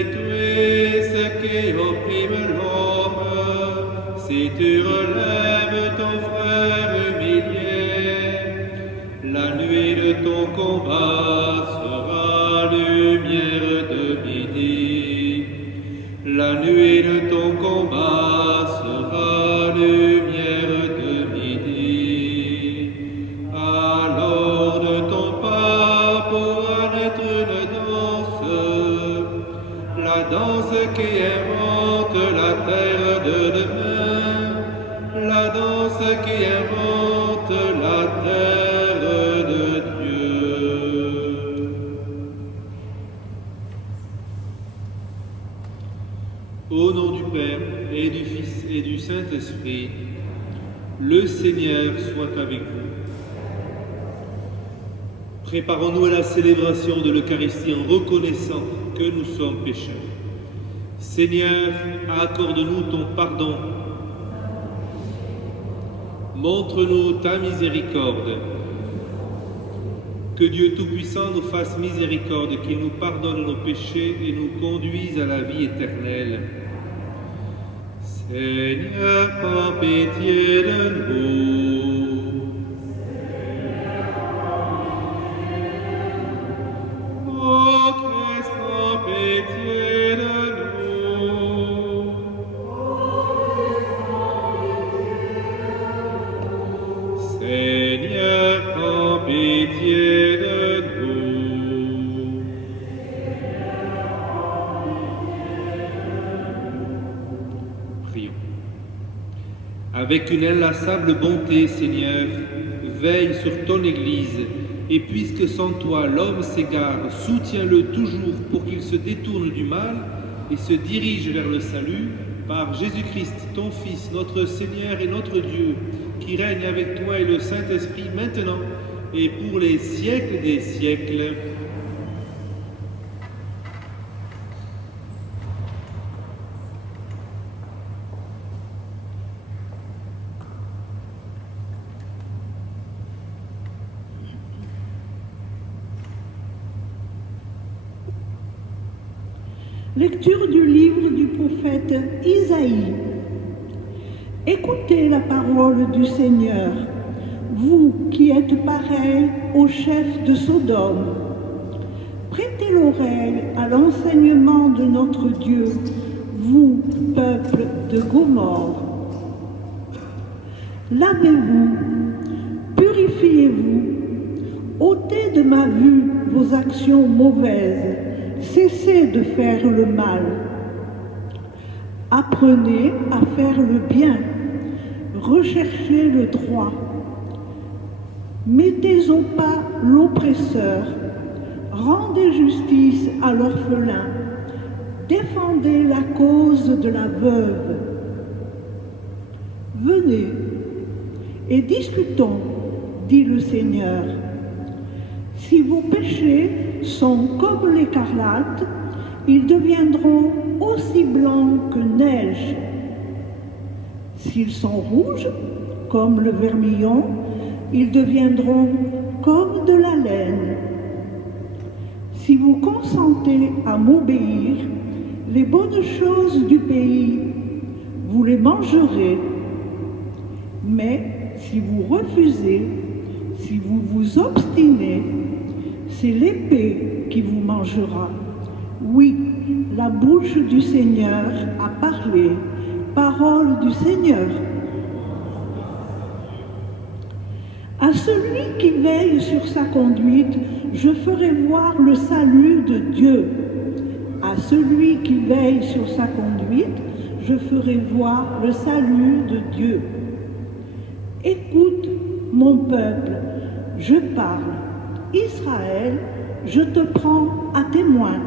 détruis ce qui opprime l'homme, si tu relèves ton frère humilié, la nuit de ton combat sera lumière de midi. La nuit de ton combat sera lumière de midi. Alors de ton pas pourra naître une danse, la danse qui invente la terre de demain, la danse qui invente la terre de Dieu. Au nom du Père et du Fils et du Saint-Esprit, le Seigneur soit avec vous. Préparons-nous à la célébration de l'Eucharistie en reconnaissant que nous sommes pécheurs. Seigneur, accorde-nous ton pardon. Montre-nous ta miséricorde. Que Dieu Tout-Puissant nous fasse miséricorde, qu'il nous pardonne nos péchés et nous conduise à la vie éternelle. Seigneur, prends pitié de nous. Ô Christ, prends pitié de nous. Seigneur, prends pitié de nous. Prions. Avec une inlassable bonté, Seigneur, veille sur ton Église, et puisque sans toi l'homme s'égare, soutiens-le toujours pour qu'il se détourne du mal et se dirige vers le salut, par Jésus-Christ, ton Fils, notre Seigneur et notre Dieu, qui règne avec toi et le Saint-Esprit maintenant et pour les siècles des siècles. Lecture du livre du prophète Isaïe. Écoutez la parole du Seigneur, vous qui êtes pareils au chef de Sodome. Prêtez l'oreille à l'enseignement de notre Dieu, vous, peuple de Gomorrhe. Lavez-vous, purifiez-vous, ôtez de ma vue vos actions mauvaises. Cessez de faire le mal. Apprenez à faire le bien. Recherchez le droit. Mettez au pas l'oppresseur. Rendez justice à l'orphelin. Défendez la cause de la veuve. Venez et discutons, dit le Seigneur. Si vos péchés sont comme l'écarlate, ils deviendront aussi blancs que neige. S'ils sont rouges, comme le vermillon, ils deviendront comme de la laine. Si vous consentez à m'obéir, les bonnes choses du pays, vous les mangerez. Mais si vous refusez, si vous vous obstinez, c'est l'épée qui vous mangera. Oui, la bouche du Seigneur a parlé. Parole du Seigneur. À celui qui veille sur sa conduite, je ferai voir le salut de Dieu. À celui qui veille sur sa conduite, je ferai voir le salut de Dieu. Écoute, mon peuple, je parle. Israël, je te prends à témoin.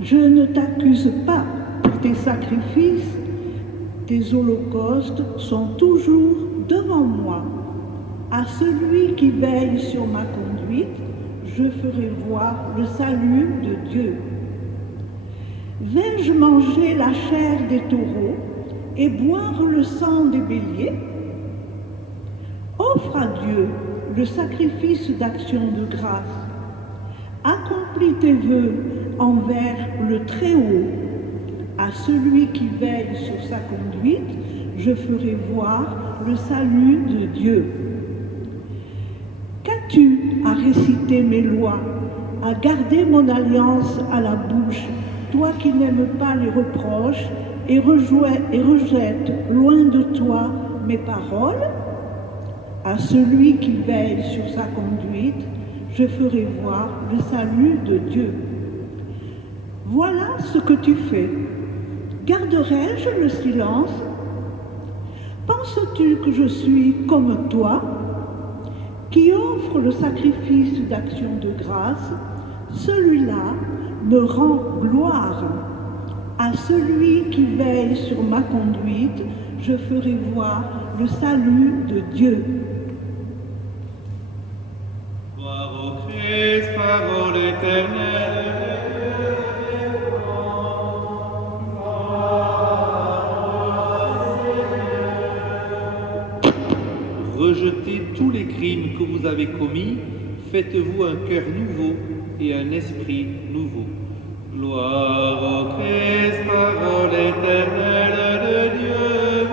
Je ne t'accuse pas pour tes sacrifices. Tes holocaustes sont toujours devant moi. À celui qui veille sur ma conduite, je ferai voir le salut de Dieu. Vais-je manger la chair des taureaux et boire le sang des béliers? Offre à Dieu le sacrifice d'action de grâce. Accomplis tes vœux envers le Très-Haut. À celui qui veille sur sa conduite, je ferai voir le salut de Dieu. Qu'as-tu à réciter mes lois, à garder mon alliance à la bouche, toi qui n'aimes pas les reproches et rejettes loin de toi mes paroles? À celui qui veille sur sa conduite, je ferai voir le salut de Dieu. Voilà ce que tu fais. Garderai-je le silence? Penses-tu que je suis comme toi, qui offre le sacrifice d'action de grâce? Celui-là me rend gloire. À celui qui veille sur ma conduite, je ferai voir le salut de Dieu. Gloire au Christ, parole éternelle. Rejetez tous les crimes que vous avez commis, faites-vous un cœur nouveau et un esprit nouveau. Gloire au Christ, parole éternelle de Dieu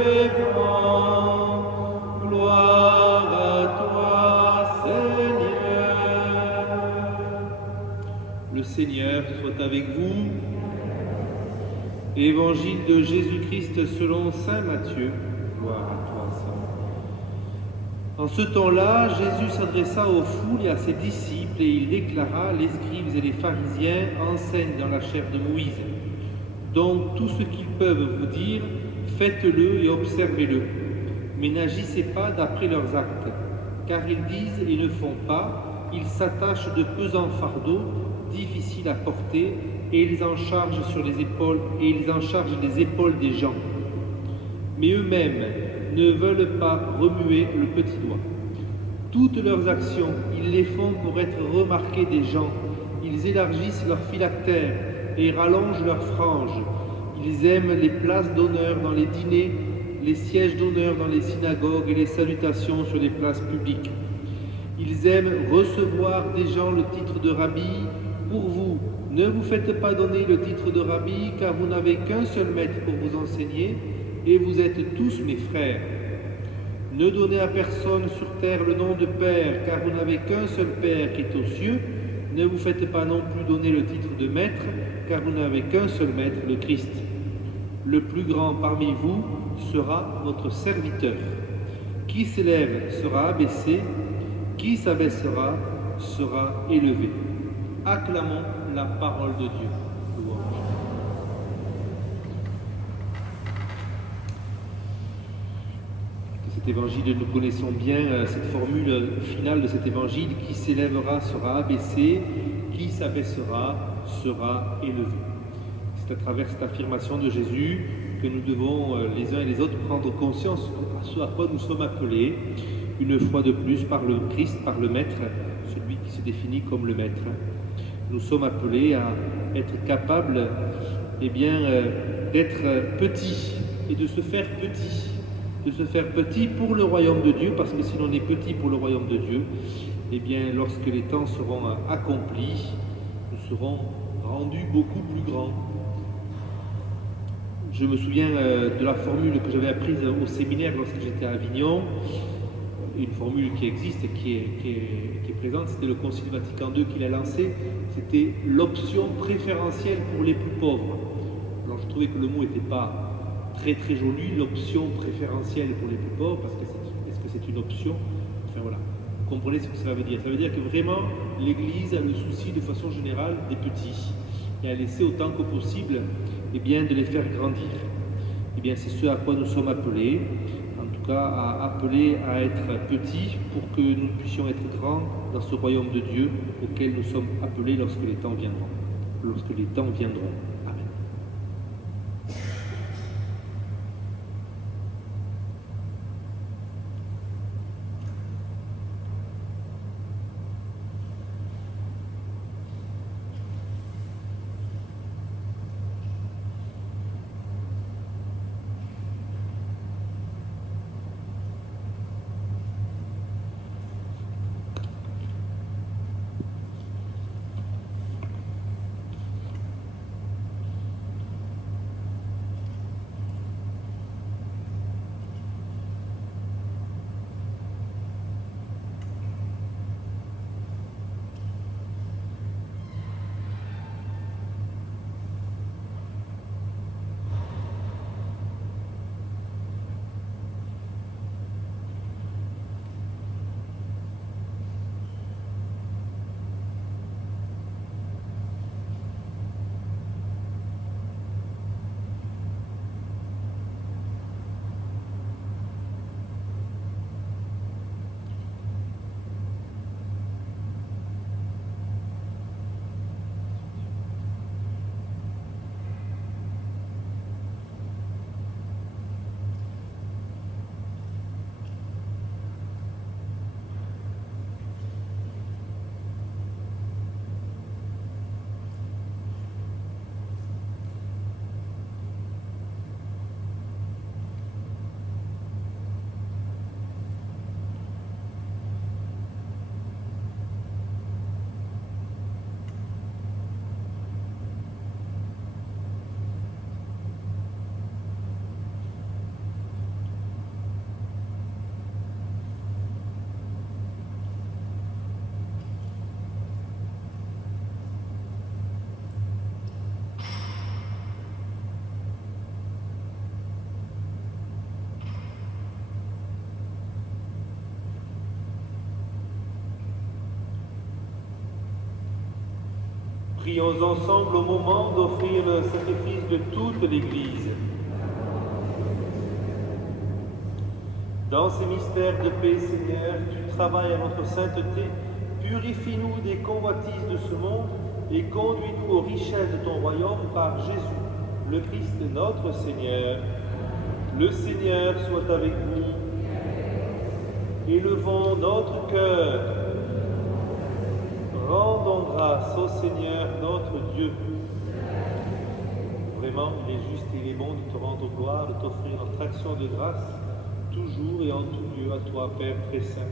vivant. Gloire à toi, Seigneur. Le Seigneur soit avec vous. Évangile de Jésus-Christ selon saint Matthieu. Gloire à toi, Seigneur. En ce temps-là, Jésus s'adressa aux foules et à ses disciples et il déclara: les scribes et les pharisiens enseignent dans la chair de Moïse. Donc tout ce qu'ils peuvent vous dire, faites-le et observez-le. Mais n'agissez pas d'après leurs actes, car ils disent et ne font pas, ils s'attachent de pesants fardeaux, difficiles à porter, et ils en chargent sur les épaules, les épaules des gens. Mais eux-mêmes ne veulent pas remuer le petit doigt. Toutes leurs actions, ils les font pour être remarqués des gens. Ils élargissent leurs phylactères et rallongent leurs franges. Ils aiment les places d'honneur dans les dîners, les sièges d'honneur dans les synagogues et les salutations sur les places publiques. Ils aiment recevoir des gens le titre de rabbi. Pour vous, ne vous faites pas donner le titre de rabbi, car vous n'avez qu'un seul maître pour vous enseigner, et vous êtes tous mes frères. Ne donnez à personne sur terre le nom de Père, car vous n'avez qu'un seul Père qui est aux cieux. Ne vous faites pas non plus donner le titre de Maître, car vous n'avez qu'un seul Maître, le Christ. Le plus grand parmi vous sera votre serviteur. Qui s'élève sera abaissé, qui s'abaissera sera élevé. Acclamons la parole de Dieu. Louange. Cet évangile, nous connaissons bien cette formule finale de cet évangile: qui s'élèvera sera abaissé, qui s'abaissera sera élevé. C'est à travers cette affirmation de Jésus que nous devons les uns et les autres prendre conscience à ce à quoi nous sommes appelés, une fois de plus, par le Christ, par le Maître, celui qui se définit comme le Maître. Nous sommes appelés à être capables d'être petits et de se faire petits. De se faire petit pour le royaume de Dieu, parce que si l'on est petit pour le royaume de Dieu, eh bien, lorsque les temps seront accomplis, nous serons rendus beaucoup plus grands. Je me souviens de la formule que j'avais apprise au séminaire lorsque j'étais à Avignon, une formule qui existe et qui est présente. C'était le Concile Vatican II qui l'a lancée. C'était l'option préférentielle pour les plus pauvres. Alors je trouvais que le mot n'était pas très très joli, l'option préférentielle pour les plus pauvres, parce que est-ce que c'est une option? Enfin voilà, vous comprenez ce que ça veut dire. Ça veut dire que vraiment l'Église a le souci de façon générale des petits et a laissé autant que possible de les faire grandir. C'est ce à quoi nous sommes appelés, en tout cas appelés à être petits pour que nous puissions être grands dans ce royaume de Dieu auquel nous sommes appelés lorsque les temps viendront. Amen. Prions ensemble au moment d'offrir le sacrifice de toute l'Église. Dans ces mystères de paix, Seigneur, tu travailles à notre sainteté. Purifie-nous des convoitises de ce monde et conduis-nous aux richesses de ton royaume par Jésus, le Christ notre Seigneur. Le Seigneur soit avec nous. Élevons notre cœur. Rendons grâce au Seigneur notre Dieu. Vraiment, il est juste et il est bon de te rendre gloire, de t'offrir notre action de grâce, toujours et en tout lieu à toi, Père très saint,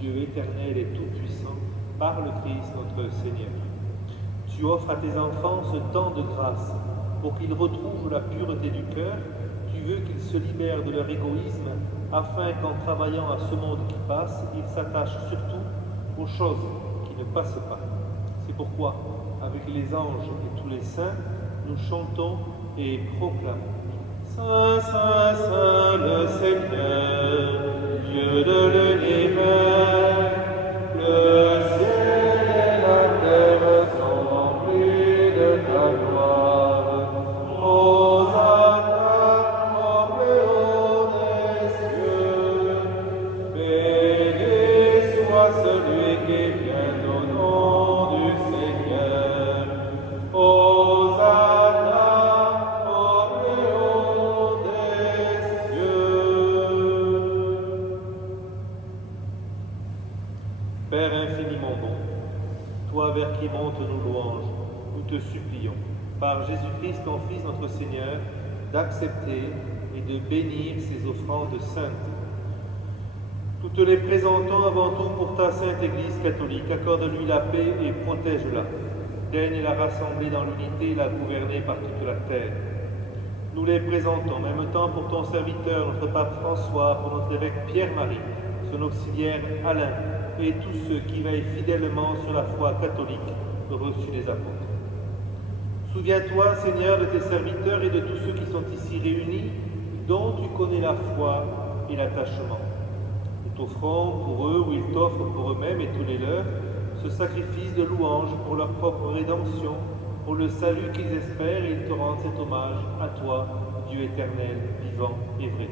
Dieu éternel et tout-puissant, par le Christ notre Seigneur. Tu offres à tes enfants ce temps de grâce pour qu'ils retrouvent la pureté du cœur. Tu veux qu'ils se libèrent de leur égoïsme afin qu'en travaillant à ce monde qui passe, ils s'attachent surtout aux choses qui ne passent pas. C'est pourquoi, avec les anges et tous les saints, nous chantons et proclamons. Saint, Saint, Saint, le Seigneur, Dieu de l'univers, le ciel et la terre sont remplis de ta gloire. Hosanna au plus haut des cieux. Béni soit celui qui vient au nom du Seigneur. Hosanna au plus haut des cieux. Père infiniment bon, toi vers qui montent nos louanges, nous te supplions, par Jésus-Christ, ton Fils, notre Seigneur, d'accepter et de bénir ces offrandes saintes. Nous te les présentons avant tout pour ta sainte Église catholique. Accorde-lui la paix et protège-la. Daigne la rassembler dans l'unité et la gouverner par toute la terre. Nous les présentons en même temps pour ton serviteur, notre pape François, pour notre évêque Pierre-Marie, son auxiliaire Alain, et tous ceux qui veillent fidèlement sur la foi catholique reçue des apôtres. Souviens-toi, Seigneur, de tes serviteurs et de tous ceux qui sont ici réunis, dont tu connais la foi et l'attachement. Nous t'offrons pour eux, ou ils t'offrent pour eux-mêmes et tous les leurs, ce sacrifice de louange pour leur propre rédemption, pour le salut qu'ils espèrent, et ils te rendent cet hommage à toi, Dieu éternel, vivant et vrai.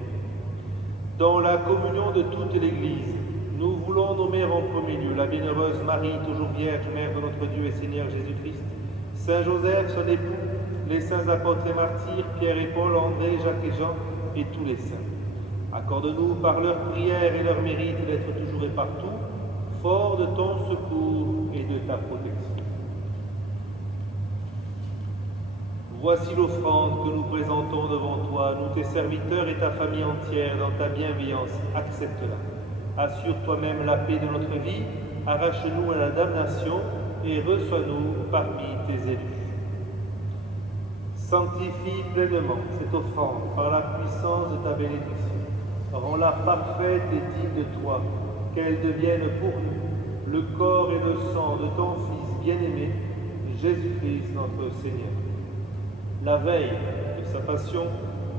Dans la communion de toute l'Église, nous voulons nommer en premier lieu la bienheureuse Marie, toujours Vierge, Mère de notre Dieu et Seigneur Jésus-Christ, Saint Joseph, son époux, les saints apôtres et martyrs, Pierre et Paul, André, Jacques et Jean, et tous les saints. Accorde-nous par leurs prières et leurs mérites d'être toujours et partout forts de ton secours et de ta protection. Voici l'offrande que nous présentons devant toi, nous tes serviteurs et ta famille entière, dans ta bienveillance, accepte-la. Assure toi-même la paix de notre vie, arrache-nous à la damnation et reçois-nous parmi tes élus. Sanctifie pleinement cette offrande par la puissance de ta bénédiction. Rends-la parfaite et digne de toi, qu'elle devienne pour nous le corps et le sang de ton Fils bien-aimé, Jésus-Christ notre Seigneur. La veille de sa passion,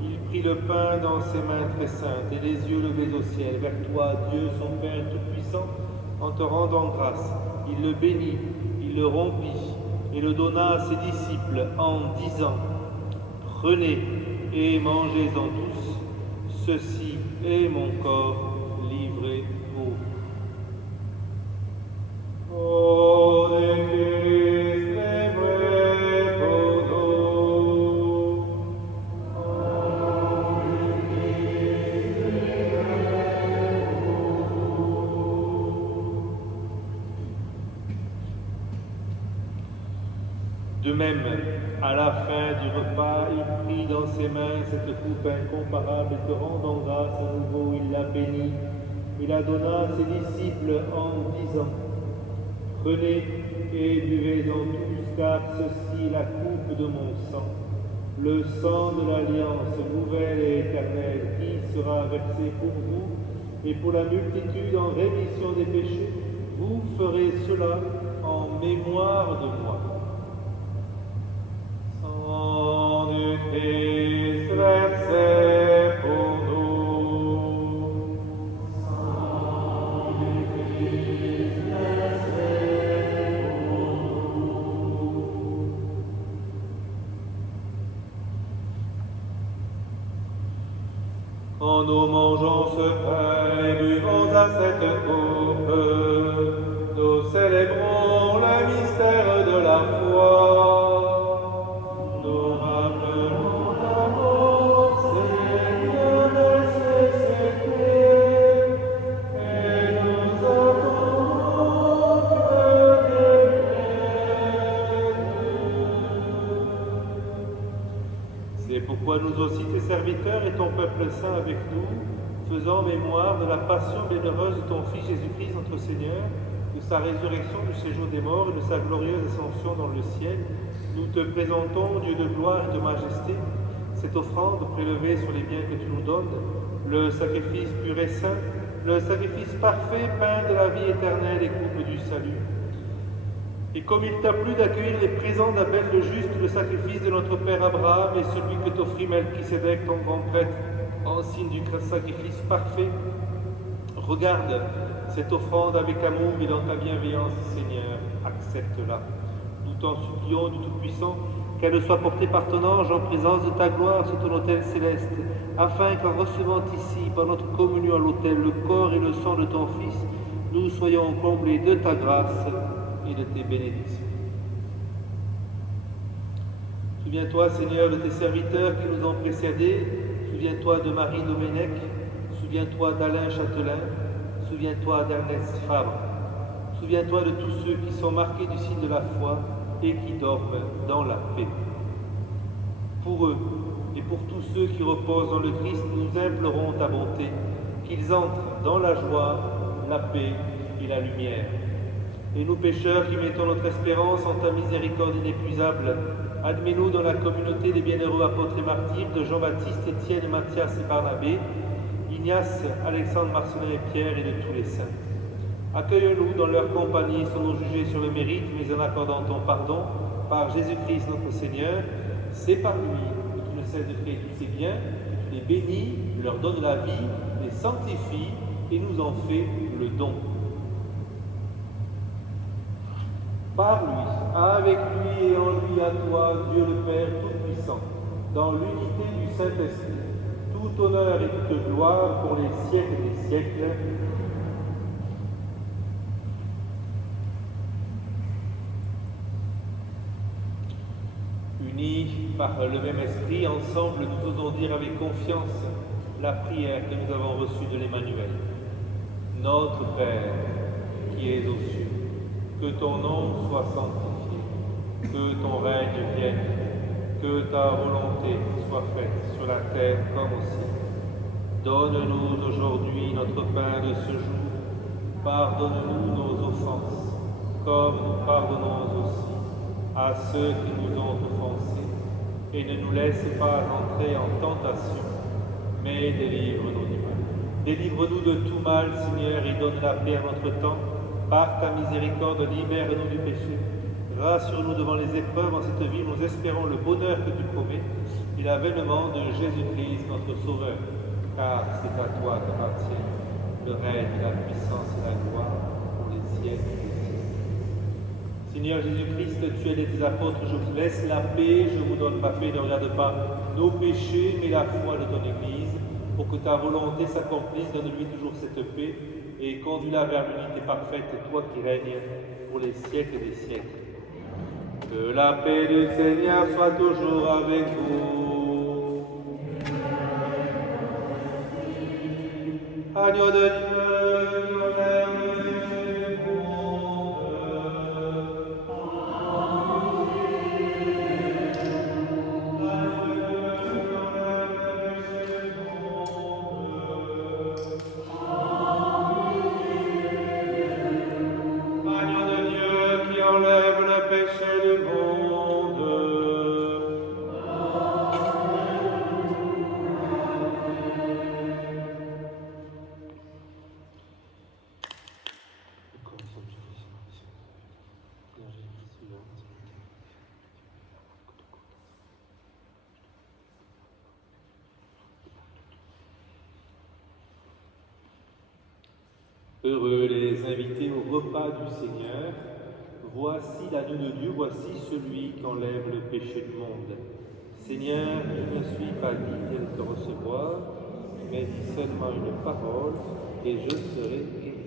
il prit le pain dans ses mains très saintes et les yeux levés au ciel vers toi, Dieu son Père Tout-Puissant, en te rendant grâce. Il le bénit, il le rompit et le donna à ses disciples en disant : « Prenez et mangez-en tous, ceci est mon corps livré pour vous. » Oh, l'Église est vraie pour nous. Oh, l'Église est vraie pour nous. De même, à la fin du repas, il prit dans ses mains cette coupe incomparable et te rendant grâce à nouveau, il la bénit. Il la donna à ses disciples en disant : « Prenez et buvez-en tous, car ceci est la coupe de mon sang, le sang de l'alliance nouvelle et éternelle, qui sera versé pour vous et pour la multitude en rémission des péchés. Vous ferez cela en mémoire de moi. » Sang du Christ versé pour nous. Sang du Christ versé pour nous. En nous mangeant ce pain et buvant à cette coupe, nous célébrons le mystère de la foi. Nous rappelons la mort, Seigneur, de ces siècles, et nous attendons que Dieu vienne. C'est pourquoi nous aussi, tes serviteurs et ton peuple saint avec nous, faisant mémoire de la passion bienheureuse de ton Fils Jésus-Christ, notre Seigneur, de sa résurrection du séjour des morts et de sa glorieuse ascension dans le ciel, nous te présentons, Dieu de gloire et de majesté, cette offrande prélevée sur les biens que tu nous donnes, le sacrifice pur et saint, le sacrifice parfait, pain de la vie éternelle et coupe du salut. Et comme il t'a plu d'accueillir les présents d'Abel le juste, le sacrifice de notre père Abraham et celui que t'offrit Melchisédek, ton grand prêtre, en signe du sacrifice parfait, regarde cette offrande avec amour et dans ta bienveillance, Seigneur, accepte-la. Nous t'en supplions du Tout-Puissant, qu'elle soit portée par ton ange en présence de ta gloire sur ton autel céleste, afin qu'en recevant ici, par notre communion à l'autel, le corps et le sang de ton Fils, nous soyons comblés de ta grâce et de tes bénédictions. Souviens-toi, Seigneur, de tes serviteurs qui nous ont précédés. Souviens-toi de Marie Domenech. Souviens-toi d'Alain Châtelain. Souviens-toi d'Ernest Fabre. Souviens-toi de tous ceux qui sont marqués du signe de la foi et qui dorment dans la paix. Pour eux et pour tous ceux qui reposent dans le Christ, nous implorons ta bonté, qu'ils entrent dans la joie, la paix et la lumière. Et nous pécheurs qui mettons notre espérance en ta miséricorde inépuisable, admets-nous dans la communauté des bienheureux apôtres et martyrs de Jean-Baptiste, Étienne, Matthias et Barnabé, Ignace, Alexandre, Marcelin et Pierre et de tous les saints. Accueille-nous dans leur compagnie sans nous juger sur le mérite, mais en accordant ton pardon par Jésus-Christ notre Seigneur. C'est par lui que tu ne cesses de créer tous ces biens, que tu les bénis, leur donnes la vie, les sanctifies et nous en fais le don. Par lui, avec lui et en lui, à toi, Dieu le Père Tout-Puissant, dans l'unité du Saint-Esprit, tout honneur et toute gloire pour les siècles des siècles. Unis par le même esprit, ensemble, nous osons dire avec confiance la prière que nous avons reçue de l'Emmanuel. Notre Père, qui es aux cieux, que ton nom soit sanctifié, que ton règne vienne, que ta volonté soit faite sur la terre comme au ciel. Donne-nous aujourd'hui notre pain de ce jour. Pardonne-nous nos offenses, comme nous pardonnons aussi à ceux qui nous ont offensés. Et ne nous laisse pas entrer en tentation, mais délivre-nous du mal. Délivre-nous de tout mal, Seigneur, et donne la paix à notre temps. Par ta miséricorde, libère-nous du péché. Rassure-nous devant les épreuves en cette vie. Nous espérons le bonheur que tu promets et l'avènement de Jésus-Christ, notre Sauveur. Car c'est à toi qu'appartiennent le règne, la puissance et la gloire pour les siècles des siècles. Seigneur Jésus-Christ, tu as dit tes apôtres, je vous laisse la paix, je vous donne ma paix, ne regarde pas nos péchés, mais la foi de ton Église, pour que ta volonté s'accomplisse, donne-lui toujours cette paix, et conduis-la vers l'unité parfaite, toi qui règnes pour les siècles des siècles. Que la paix du Seigneur soit toujours avec vous. Agneau de Dieu, heureux les invités au repas du Seigneur. Voici l'agneau de Dieu, voici celui qui enlève le péché du monde. Seigneur, je ne suis pas digne de te recevoir, mais dis seulement une parole et je serai guéri.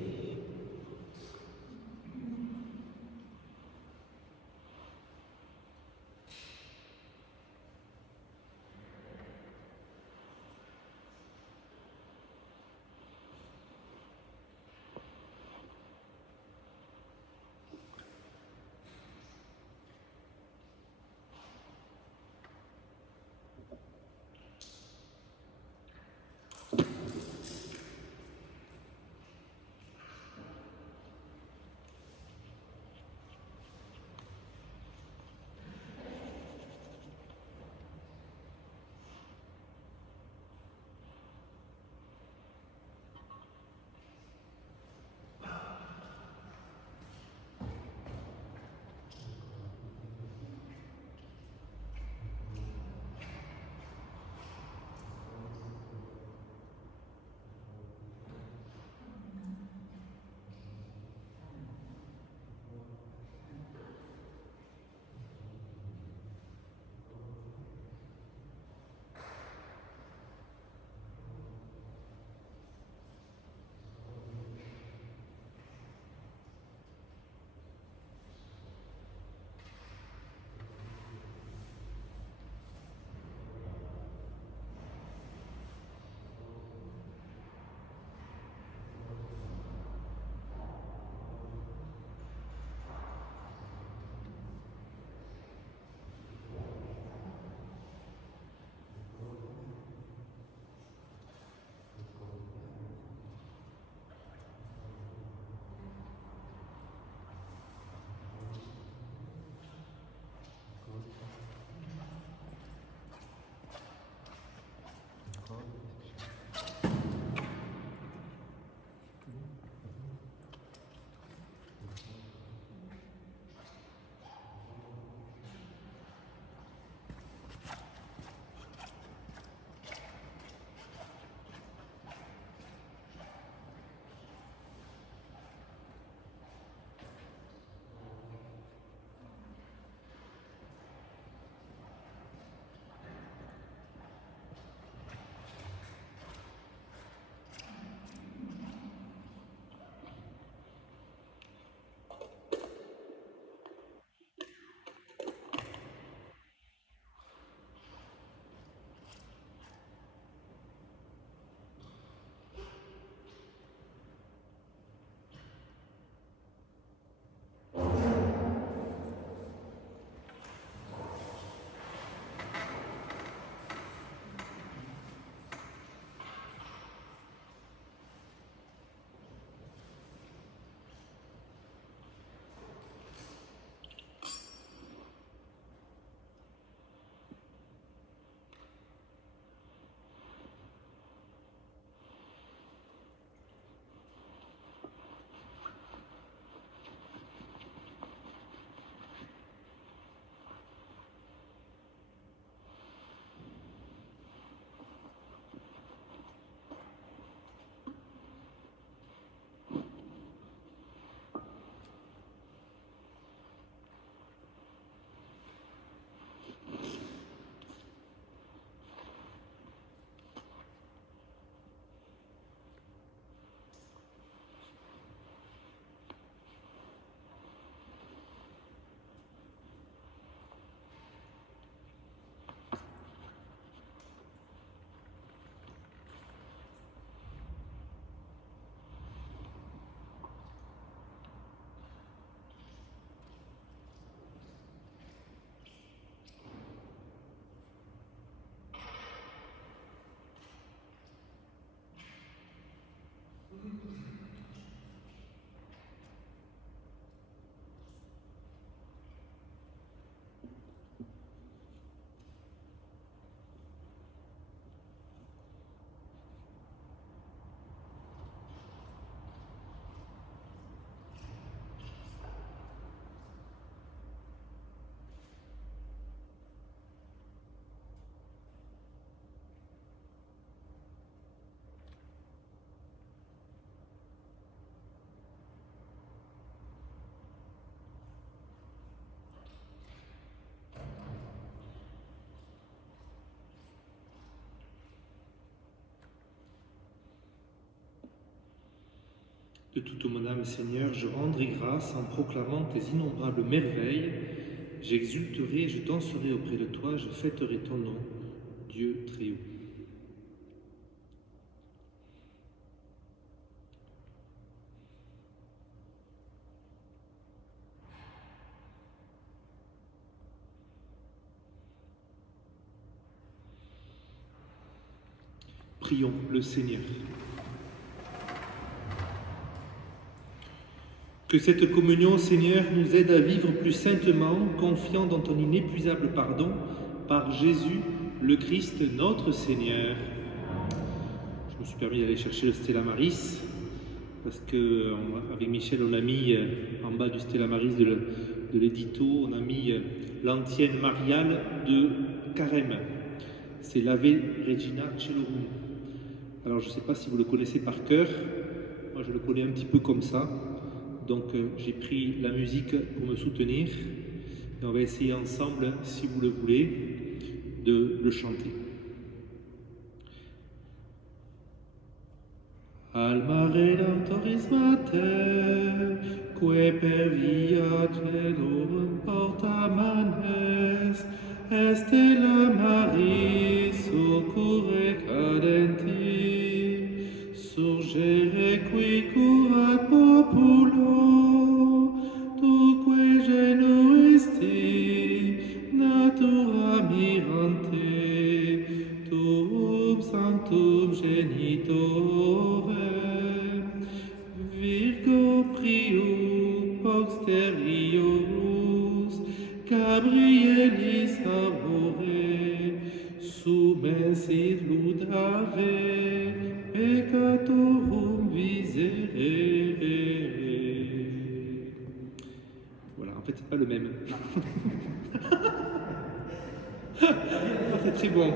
De toute mon âme, Seigneur, je rendrai grâce en proclamant tes innombrables merveilles. J'exulterai, je danserai auprès de toi, je fêterai ton nom, Dieu très haut. Prions le Seigneur. Que cette communion, Seigneur, nous aide à vivre plus saintement, confiant dans ton inépuisable pardon, par Jésus, le Christ, notre Seigneur. Je me suis permis d'aller chercher le Stella Maris, parce qu'avec Michel, on a mis en bas du Stella Maris de l'édito, on a mis l'antienne mariale de Carême. C'est l'Ave Regina Caelorum. Alors je ne sais pas si vous le connaissez par cœur, moi je le connais un petit peu comme ça. Donc j'ai pris la musique pour me soutenir et on va essayer ensemble, si vous le voulez, de le chanter. Alma redemptoris mater, que per via celorum porta manes, estella Maris succurre cadenti, surgere qui curat populo, tuque genuisti, natura mirante, tuum sanctum genitore, Virgo prius posterius, Gabrielis amore, sumensis ludave, peccatorum miserere. Voilà, en fait, c'est pas le même. C'est très bon.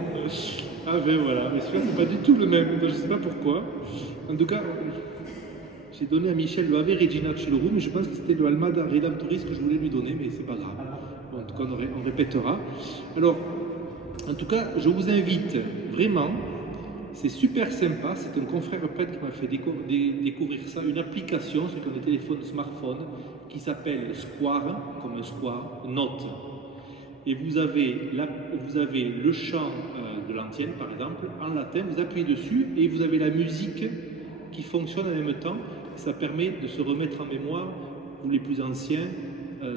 Ah ben voilà, mais celui-là, c'est pas du tout le même, donc je sais pas pourquoi. En tout cas, j'ai donné à Michel le Ave Regina Caelorum, mais je pense que c'était le Alma Redemptoris que je voulais lui donner, mais c'est pas grave. Bon, en tout cas, on répétera. Alors, en tout cas, je vous invite vraiment, c'est super sympa, c'est un confrère prêtre qui m'a fait découvrir ça, une application sur ton téléphone smartphone qui s'appelle Square, comme un square, Note. Et vous avez le chant de l'antienne, par exemple, en latin, vous appuyez dessus et vous avez la musique qui fonctionne en même temps. Ça permet de se remettre en mémoire, vous les plus anciens,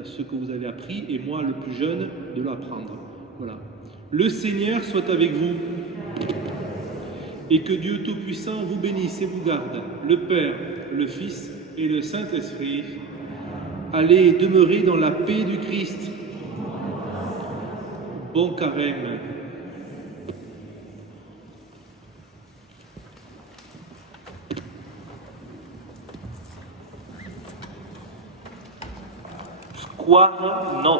ce que vous avez appris, et moi, le plus jeune, de l'apprendre. Voilà. Le Seigneur soit avec vous, et que Dieu Tout-Puissant vous bénisse et vous garde, le Père, le Fils et le Saint-Esprit. Allez demeurer dans la paix du Christ. Bon carême. Square, non.